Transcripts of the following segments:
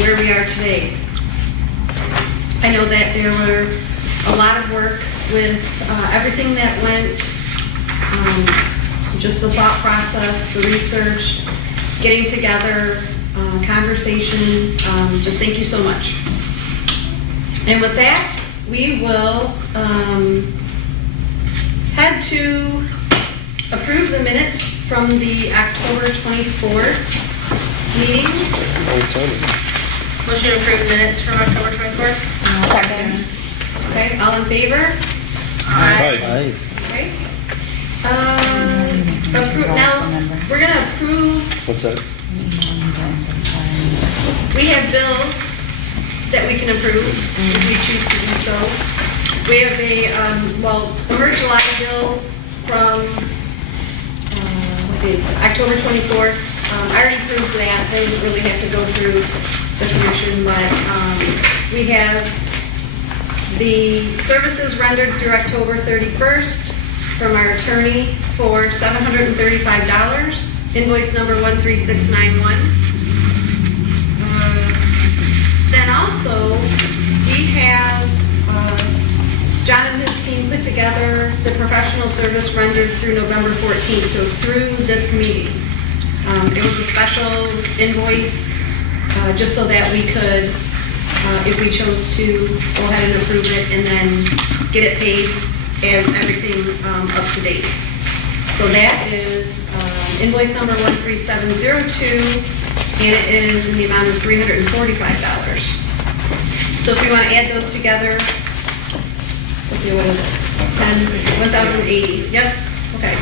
where we are today. I know that there were a lot of work with everything that went, just the thought process, the research, getting together, conversation. Just thank you so much. And with that, we will head to approve the minutes from the October 24th meeting. Motion to approve minutes from October 24th. Second. Okay, all in favor? Aye. Okay. Now, we're going to approve, What's that? we have bills that we can approve if we choose to do so. We have a, Emerge July bill from, what is it, October 24th. I already approved that. They didn't really have to go through the commission, but we have the services rendered through October 31st from our attorney for $735, invoice number 13691. Then also, we have John and his team put together the professional service rendered through November 14th, so through this meeting. It was a special invoice, just so that we could, if we chose to, go ahead and approve it and then get it paid as everything up to date. So that is invoice number 13702, and it is in the amount of $345. So if we want to add those together, let's see, what is it? 1,080. Yep. Okay.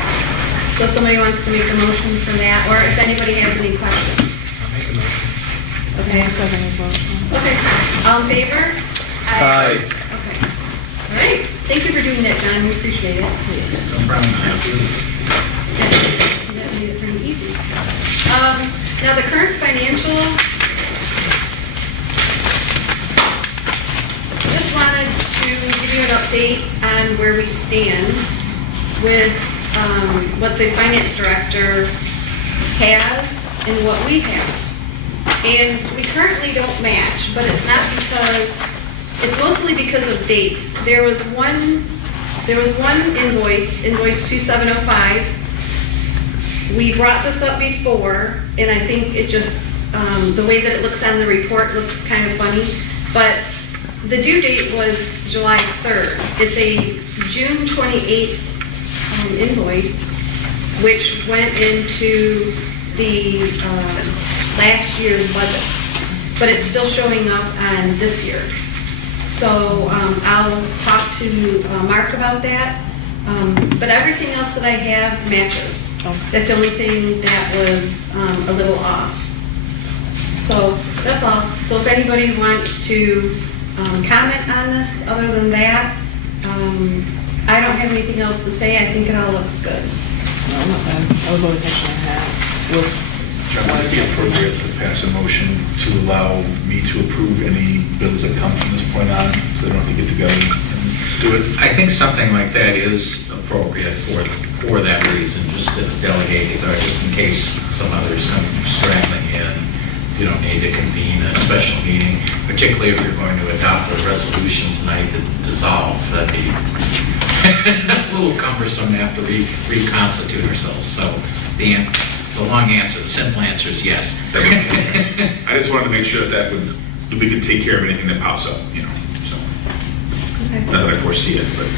So somebody wants to make a motion for that, or if anybody has any questions. I'll make a motion. Okay. Okay. All in favor? Aye. Okay. All right. Thank you for doing that, John. We appreciate it. No problem. That made it pretty easy. Now the current financials. Just wanted to give you an update on where we stand with what the finance director has and what we have. And we currently don't match, but it's not because, it's mostly because of dates. There was one invoice 2705. We brought this up before, and I think it just, the way that it looks on the report looks kind of funny, but the due date was July 3rd. It's a June 28th invoice, which went into the last year's budget, but it's still showing up on this year. So I'll talk to Mark about that, but everything else that I have matches. Okay. That's the only thing that was a little off. So that's all. So if anybody wants to comment on this, other than that, I don't have anything else to say. I think it all looks good. No, not bad. That was the only question I had. John, would it be appropriate to pass a motion to allow me to approve any bills that come from this point on, so they don't have to get together and do it? I think something like that is appropriate for that reason, just to delegate it, or just in case some others come straggling in. You don't need to convene a special meeting, particularly if you're going to adopt a resolution tonight to dissolve. That'd be a little cumbersome to have to reconstitute ourselves. So it's a long answer. The simple answer is yes. I just wanted to make sure that we could take care of anything that pops up, so. Okay. Not that I foresee it, but.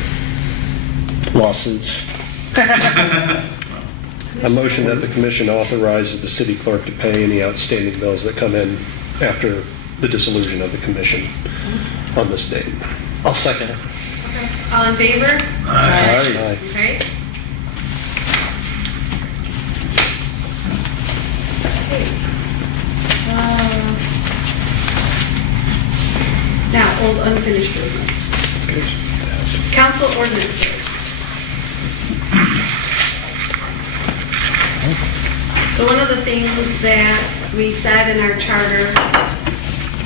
Lawsuits. A motion that the commission authorizes the city clerk to pay any outstanding bills that come in after the dissolution of the commission on this date. I'll second it. Okay. All in favor? Aye. Okay. Okay. Now, old unfinished business. Council ordinances. So one of the things that we said in our charter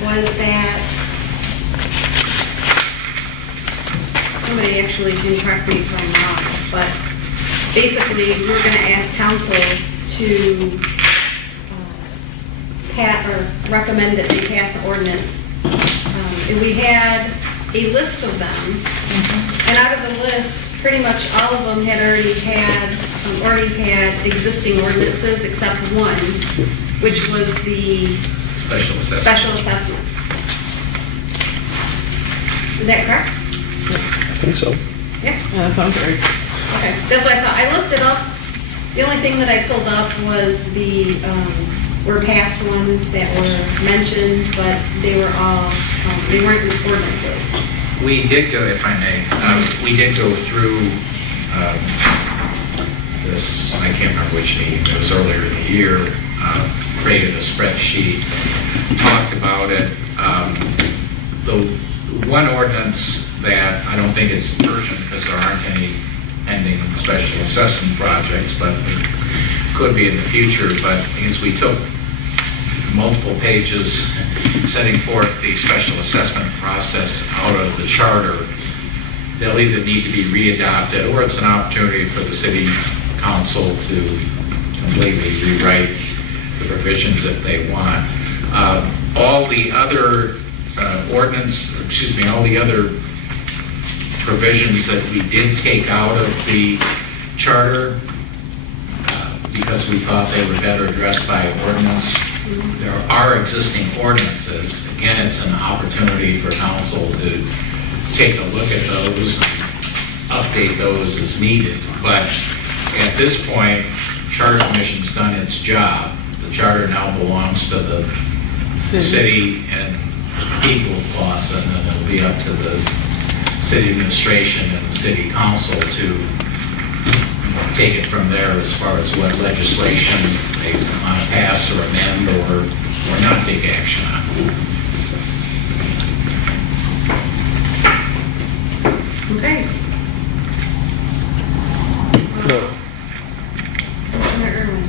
was that, somebody actually can correct me if I'm wrong, but basically we're going to ask council to recommend that they pass an ordinance. And we had a list of them. And out of the list, pretty much all of them had already had existing ordinances except one, which was the Special assessment. special assessment. Is that correct? I think so. Yeah. Yeah, that sounds right. Okay, that's what I thought. I looked it up. The only thing that I pulled up was were past ones that were mentioned, but they were all, they weren't ordinances. We did go, if I may, we did go through this, I can't remember which meeting, it was earlier in the year, created a spreadsheet, talked about it. The one ordinance that I don't think is urgent because there aren't any pending special assessment projects, but it could be in the future, but as we took multiple pages setting forth the special assessment process out of the charter, they'll either need to be readopted or it's an opportunity for the city council to completely rewrite the provisions if they want. All the other all the other provisions that we did take out of the charter because we thought they were better addressed by ordinance. There are existing ordinances. Again, it's an opportunity for council to take a look at those and update those as needed. But at this point, Charter Commission's done its job. The charter now belongs to the city and people of Clawson, and it'll be up to the city administration and the city council to take it from there as far as what legislation they want to pass or amend or not take action on. Okay. No. Commissioner Irwin.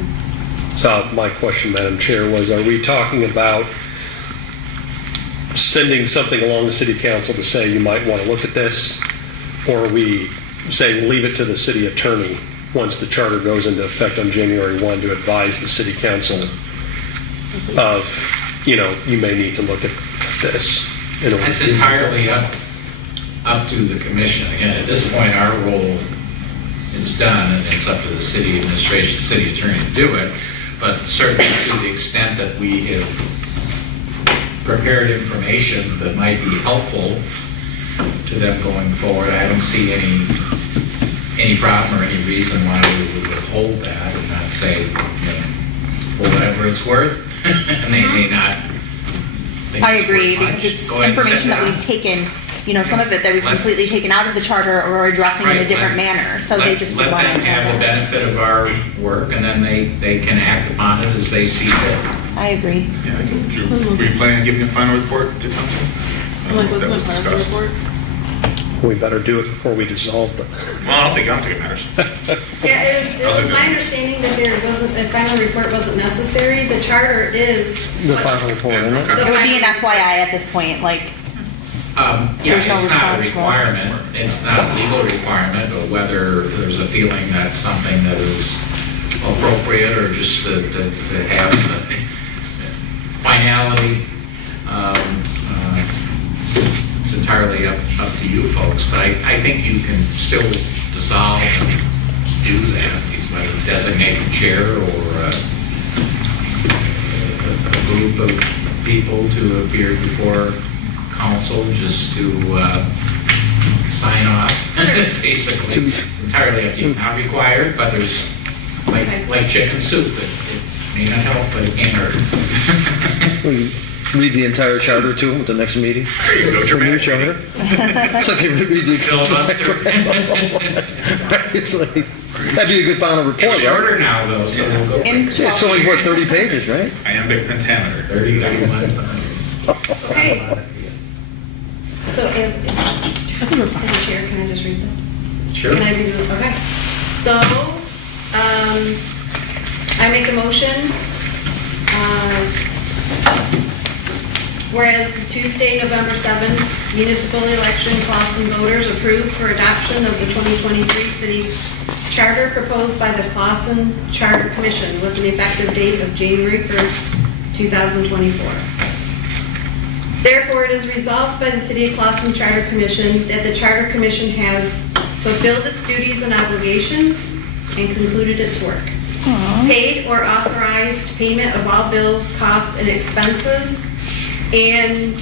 So my question, Madam Chair, was are we talking about sending something along the city council to say you might want to look at this? Or are we saying leave it to the city attorney once the charter goes into effect on January 1 to advise the city council of, you may need to look at this? It's entirely up to the commission. Again, at this point, our role is done, and it's up to the city administration, city attorney to do it. But certainly to the extent that we have prepared information that might be helpful to them going forward, I don't see any problem or any reason why we would withhold that and not say, for whatever it's worth, and they may not think I it's agree, worth because much. it's Go ahead and information send that it we've on. taken, some of it that we've completely taken out of the charter or addressing in a Right, different let- let manner, so they just let want them to have the benefit of our work, and then they can act upon it as they see fit. I agree. Yeah, were you planning on giving a final report to council? Like, That wasn't was it part of the discussed. report? We better do it before we dissolve the... Well, I don't think it matters. Yeah, it was my understanding that a final report wasn't necessary. The charter is. The final report, isn't it? The It would be an final- FYI at this point, like, Yeah, There's no it's not a response for us. requirement, it's not a legal requirement, but whether there's a feeling that something that is appropriate or just to have finality, it's entirely up to you folks, but I think you can still dissolve and do that, whether designate a chair or a group of people to appear before council just to sign off, basically. It's entirely up to you, not required, but there's, like chicken soup, it may not help, but it can't hurt. Read the entire charter to them at the next meeting? There you go, The new dramatic. charter? So they read the... Filibuster. It's like, that'd be a good final report, It's right? shorter now, though, so we'll go. In for it. It's only, what, 30 pages, right? Iambic pentameter. 30, 31. Okay. So as a chair, can I just read this? Sure. Can I read this? Okay. So, I make a motion, whereas the Tuesday, November 7th municipal election, Clawson voters approved for adoption of the 2023 city charter proposed by the Clawson Charter Commission with an effective date of January 1st, 2024. Therefore, it is resolved by the City of Clausen Charter Commission that the Charter Commission has fulfilled its duties and obligations and concluded its work. Paid or authorized payment of all bills, costs, and expenses, and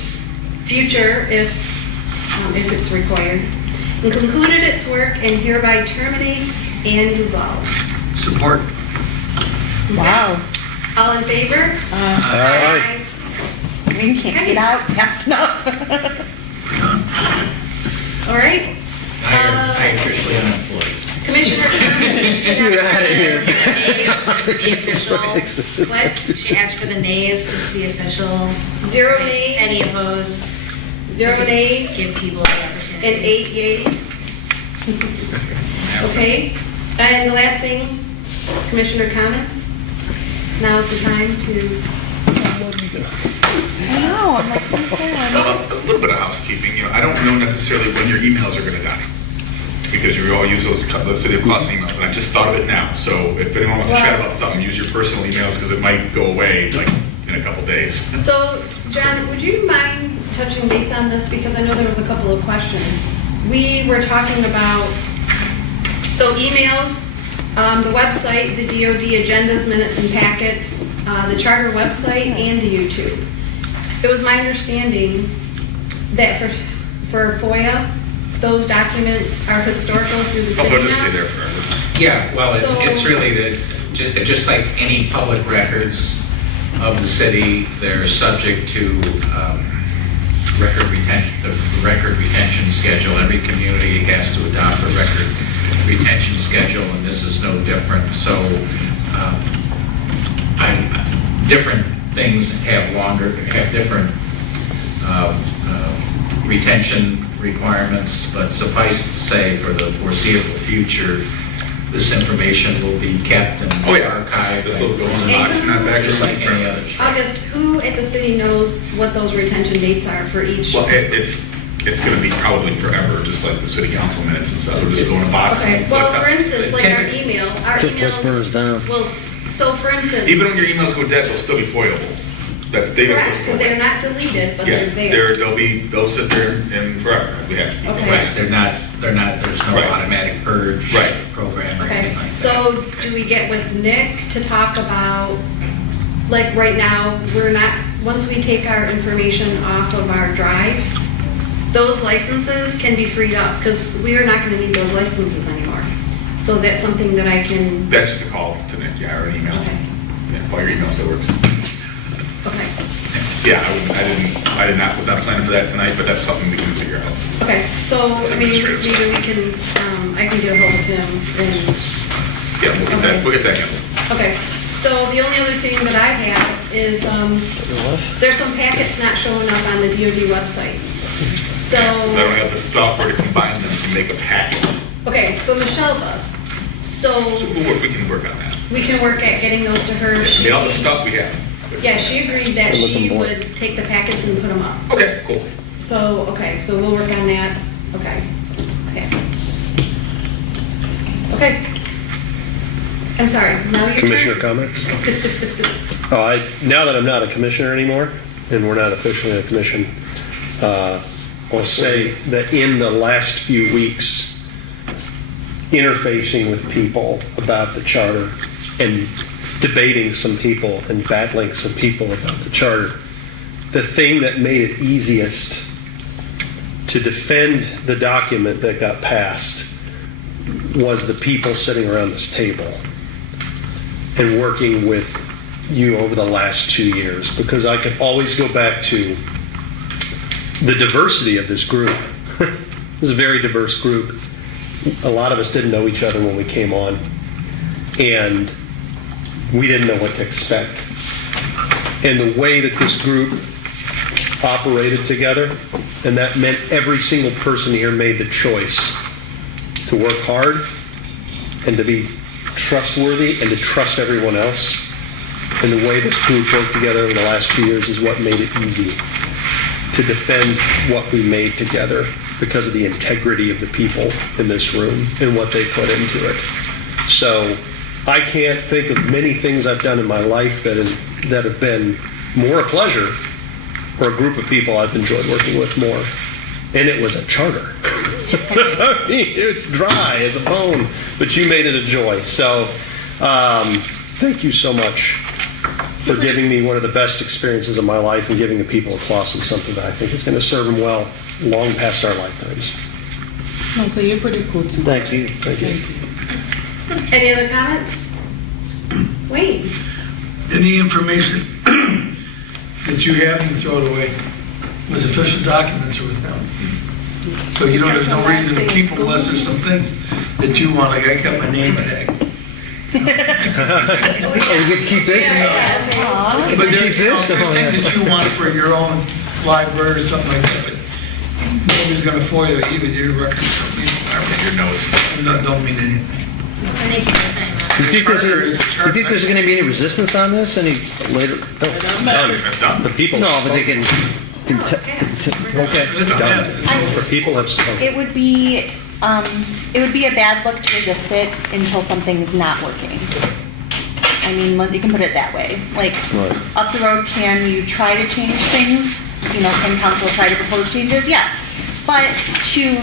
future if it's required, and concluded its work and hereby terminates and dissolves. Support. Wow. All in favor? Aye. We can't get out fast enough. All right. I officially unemployed. Commissioner Connors? Get out of here. Nays, just to be official. What? She asked for the nays, just to be official. 0 nays? Any opposed? 0 nays? Give people the opportunity. And 8 yays? Okay. And the last thing, Commissioner comments? Now's the time to, I know, I'm like, what's that? A little bit of housekeeping, I don't know necessarily when your emails are gonna die, because you all use those City of Clausen emails, and I just thought of it now, so if anyone wants to chat about something, use your personal emails, because it might go away, like, in a couple days. so, John, would you mind touching base on this? Because I know there was a couple of questions. We were talking about, so emails, the website, the DOD agendas, minutes, and packets, the charter website, and the YouTube. It was my understanding that for FOIA, those documents are historical through the Oh, city they'll just now? stay there forever. Yeah, well, So- it's really that, just like any public records of the city, they're subject to record retention schedule. Every community has to adopt a record retention schedule, and this is no different. So, different things have different retention requirements, but suffice it to say, for the foreseeable future, this information will be kept and Oh, yeah. archived. This will go in the box, not that. Just like any other. August, who at the city knows what those retention dates are for each? Well, it's gonna be probably forever, just like the city council minutes and stuff, it'll just go in a box. Okay, and well, look for up. instance, like our email, Till it burns down. well, so for instance. Even when your emails go dead, they'll still be foilable. That's, they Correct, because they're not deleted, but Yeah, they're there. they'll sit there and forever, we have to keep them. Okay. Right, they're not, there's no Right. automatic purge Right. program or Okay, anything like that. so do we get with Nick to talk about, like, right now, we're not, once we take our information off of our drive, those licenses can be freed up, because we are not gonna need those licenses anymore. So is that something that I can, That's just a call to Nick, yeah, or an email. Okay. Yeah, all your emails still work. okay, Yeah, I did not, was not planning for that tonight, but that's something we can figure out. okay, so, It's I mean, maybe administrative we can, I can get a hold of him, and Yeah, we'll get that handled. okay, so the only other thing that I have is, there's some packets not showing up on the DOD website. So, Because I don't have the software to combine them to make a packet. okay, but Michelle does. So So we can work on that. we can work at getting those to her. I mean, all the stuff we have. Yeah, she agreed that I'm she looking for it. would take the packets and put them up. Okay, cool. So, okay, so we'll work on that. Okay. Okay. Okay. I'm sorry, now your turn. Commissioner comments? Oh, now that I'm not a commissioner anymore, and we're not officially a commission, I'll say that in the last few weeks, interfacing with people about the charter and debating some people and battling some people about the charter, the thing that made it easiest to defend the document that got passed was the people sitting around this table and working with you over the last 2 years, because I could always go back to the diversity of this group. This is a very diverse group. A lot of us didn't know each other when we came on, and we didn't know what to expect. And the way that this group operated together, and that meant every single person here made the choice to work hard and to be trustworthy and to trust everyone else. And the way this group worked together over the last 2 years is what made it easy to defend what we made together, because of the integrity of the people in this room and what they put into it. So I can't think of many things I've done in my life that have been more a pleasure, or a group of people I've enjoyed working with more. And it was a charter. I mean, it's dry as a bone, but you made it a joy. So thank you so much for giving me one of the best experiences of my life and giving the people of Clawson something that I think is going to serve them well long past our lifetimes. No, so you're pretty cool too. Thank you. Thank you. Any other comments? Wayne? Any information that you have, you throw it away. Those official documents are with them. So you know, there's no reason to keep them unless there's some things that you want, like I kept my name tag. Oh, you get to keep this? But keep this? there's things that you want for your own library or something like that, but nobody's gonna FOIA you with your records. Your notes. Don't mean anything. Thank you for saying that. You think there's going to be any resistance on this any later? No. It's done. It's done. The people. No, but they can. Okay. It's passed. The people have spoken. It would be a bad look to resist it until something's not working. I mean, you can put it that way. Like, Right. up the road, can you try to change things? You know, can council try to propose changes? Yes. But to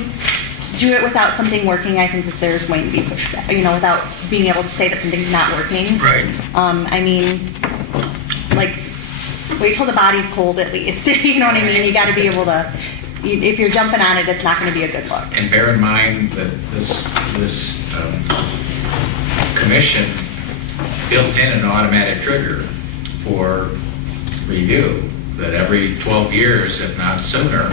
do it without something working, I think that there's going to be pushback, you know, without being able to say that something's not working. Right. I mean, like, wait till the body's cold at least. You know what I mean? You got to be able to, if you're jumping on it, it's not going to be a good look. And bear in mind that this commission built in an automatic trigger for review, that every 12 years, if not sooner,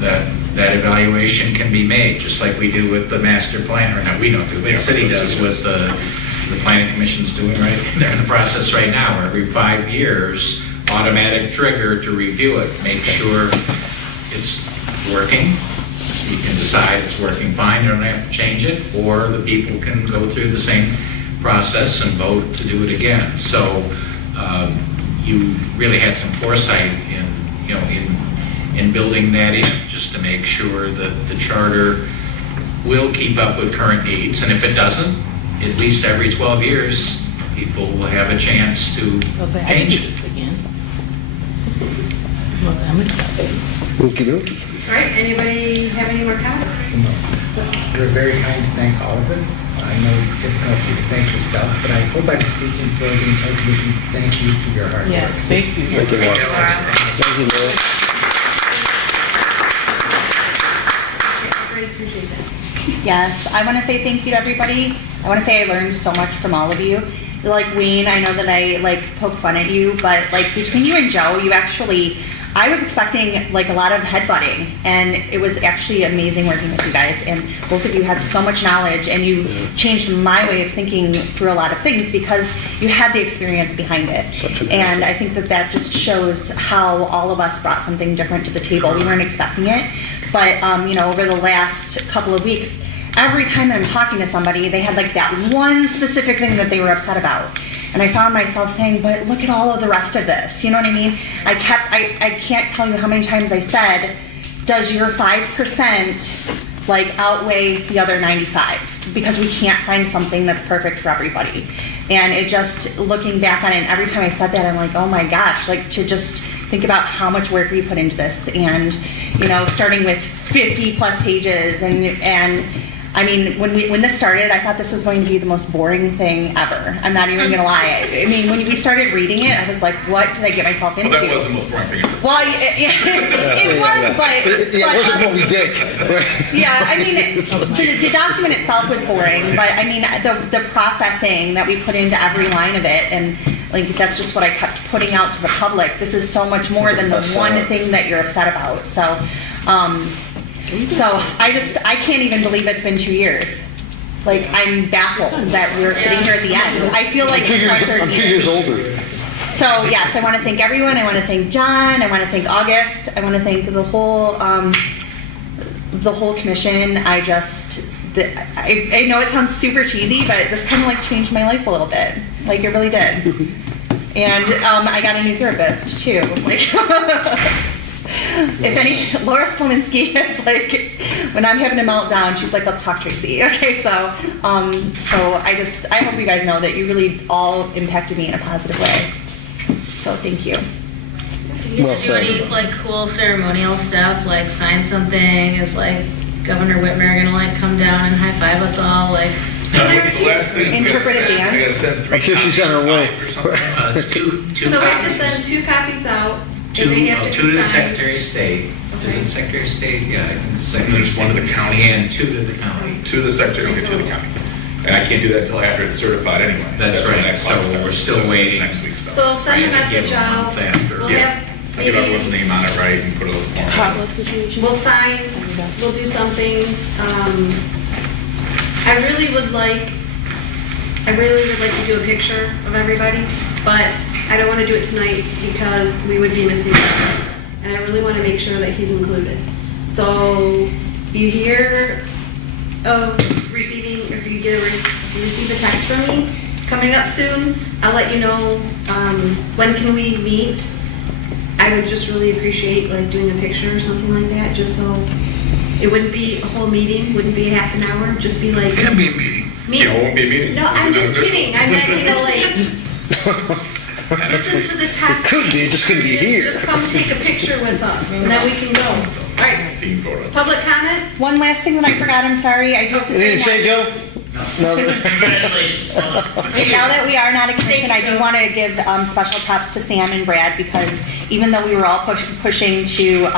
that evaluation can be made, just like we do with the master plan, or not, we don't do, but the city does with the planning commission's doing right. They're in the process right now, where every 5 years, automatic trigger to review it, make sure it's working. You can decide it's working fine, you don't have to change it, or the people can go through the same process and vote to do it again. So you really had some foresight in building that in, just to make sure that the charter will keep up with current needs, and if it doesn't, at least every 12 years, people will have a chance to change it. I'm excited. Okie dokie. All right, anybody have any more comments? You're very kind to thank all of us. I know it's difficult for you to thank yourself, but I hope I'm speaking for the entire commission. Thank you for your hard work. Yes, thank you. Thank you, Laura. Thank you, Laura. I appreciate that. Yes, I want to say thank you to everybody. I want to say I learned so much from all of you. Like Wayne, I know that I poke fun at you, but between you and Joe, you actually, I was expecting a lot of headbutting, and it was actually amazing working with you guys. And both of you had so much knowledge, and you changed my way of thinking through a lot of things because you had the experience behind it. Such an and asset. I think that just shows how all of us brought something different to the table. We weren't expecting it, but over the last couple of weeks, every time that I'm talking to somebody, they had that one specific thing that they were upset about. And I found myself saying, but look at all of the rest of this. You know what I mean? I can't tell you how many times I said, does your 5% outweigh the other 95? Because we can't find something that's perfect for everybody. And it just, looking back on it, and every time I said that, I'm like, oh my gosh, to just think about how much work we put into this. And, starting with 50 plus pages and I mean, when this started, I thought this was going to be the most boring thing ever. I'm not even gonna lie. I mean, when we started reading it, I was like, what did I get myself into? Well, that was the most boring thing ever. Well, it was, but... It wasn't Moby Dick, right? Yeah, I mean, the document itself was boring, but I mean, the processing that we put into every line of it, and that's just what I kept putting out to the public. This is so much more than the one thing that you're upset about. So I can't even believe it's been 2 years. I'm baffled that we're sitting here at the end. I feel like I'm 2 years older. So yes, I want to thank everyone. I want to thank John. I want to thank August. I want to thank the whole commission. I know it sounds super cheesy, but this kind of changed my life a little bit. It really did. And I got a new therapist too. Laura Slominski is when I'm having a meltdown, she's like, let's talk, Tracy. Okay, so I hope you guys know that you really all impacted me in a positive way. So thank you. You Well get to do any said. like cool ceremonial stuff, like sign something? Is like Governor Whitmer gonna like come down and high five us all? Like, What's the last thing? Interpretive I gotta dance. send 3 I'm sure she's on her copies way. out or something. It's two So we have to copies. send 2 copies out, Two, and they have to two to the be signed. Secretary of State. Is Okay. it Secretary of State? Yeah, I think the And Secretary of there's one to the State. county. And 2 to the county. To the secretary, okay, to the county. And I can't do that until after it's certified anyway. That's when right. that clock So starts. we're still So it's waiting. Next week's stuff. So I'll send a Trying to give message them a out. month after. We'll Yeah. have I give maybe- everyone's name on it right and put a little form. Potluck situation. We'll sign, we'll do something. I really would like to do a picture of everybody, but I don't want to do it tonight because we would be missing out. And I really want to make sure that he's included. So you hear of receiving, if you receive a text from me coming up soon, I'll let you know, when can we meet? I would just really appreciate like doing a picture or something like that, just so it wouldn't be a whole meeting, wouldn't be half an hour, just be like. Can't be a meeting. Yeah, it won't be a meeting. No, I'm It's just official. kidding. I meant, like, listen to the top. It could be, it just couldn't be here. Just come take a picture with us, and then we can go. All right, Team photo. public comment? One last thing that I forgot, I'm sorry, I do have to Anything say. to say, that- Joe? No. congratulations. Now that we are not a commission, I do want to give special props to Sam and Brad because even though we were all pushing to,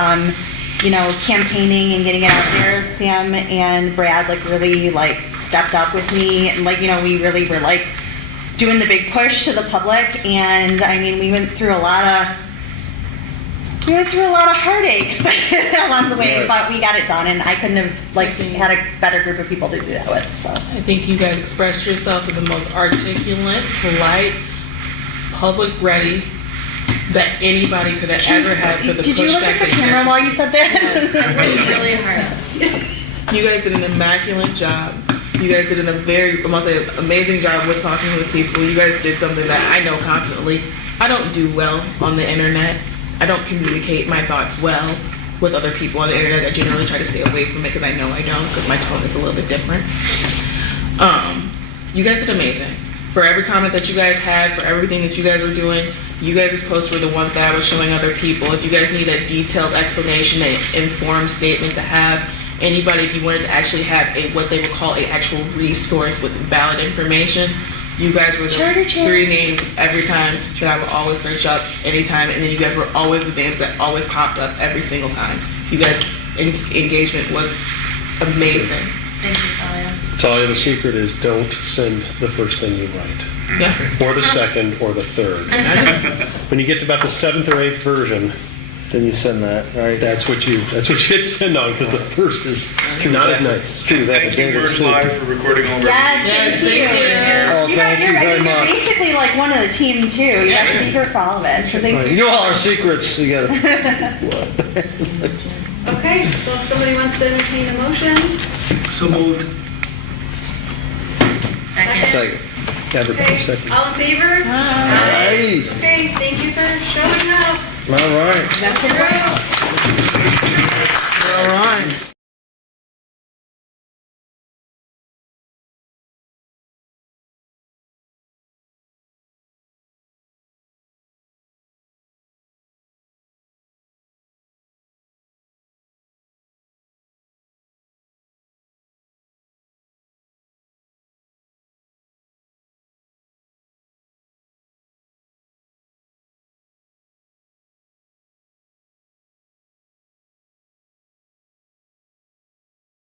campaigning and getting it out there, Sam and Brad really stepped up with me and we really were doing the big push to the public. And I mean, we went through a lot of heartaches along the way, Right. but we got it done, and I couldn't have had a better group of people to do that with. So. I think you guys expressed yourself in the most articulate, polite, public-ready that anybody could have ever had for the Did you look pushback at the that you camera guys- while you said that? Really hard. You guys did an immaculate job. You guys did I must say, amazing job with talking with people. You guys did something that I know confidently. I don't do well on the internet. I don't communicate my thoughts well with other people on the internet. I generally try to stay away from it because I know I don't, because my tone is a little bit different. You guys did amazing. For every comment that you guys had, for everything that you guys were doing, you guys' posts were the ones that I was showing other people. If you guys need a detailed explanation, an informed statement to have, anybody, if you wanted to actually have what they would call an actual resource with valid information, you guys were Charter the chats. 3 names every time that I would always search up anytime, and then you guys were always the names that always popped up every single time. You guys' engagement was amazing. Thank you, Talia. Talia, the secret is don't send the first thing you write, Yeah. or the second, or the third. When you get to about the 7th or 8th version, Then you send that, right? that's what you hit send on, because the first is not as nice. It's true, that Thank you, David Merge Sleep. Live, for recording over. Yes, Yes, thank you. thank you. Oh, thank you very much. You're basically one of the team too. You have to be here for all of it. So thank Right, you. You know all our secrets, you gotta. Okay, so if somebody wants to entertain a motion, So moved. Second. Second. Everybody okay, second. all in favor? Aye. Okay, thank you for showing up. All right. That's it. All right. All right.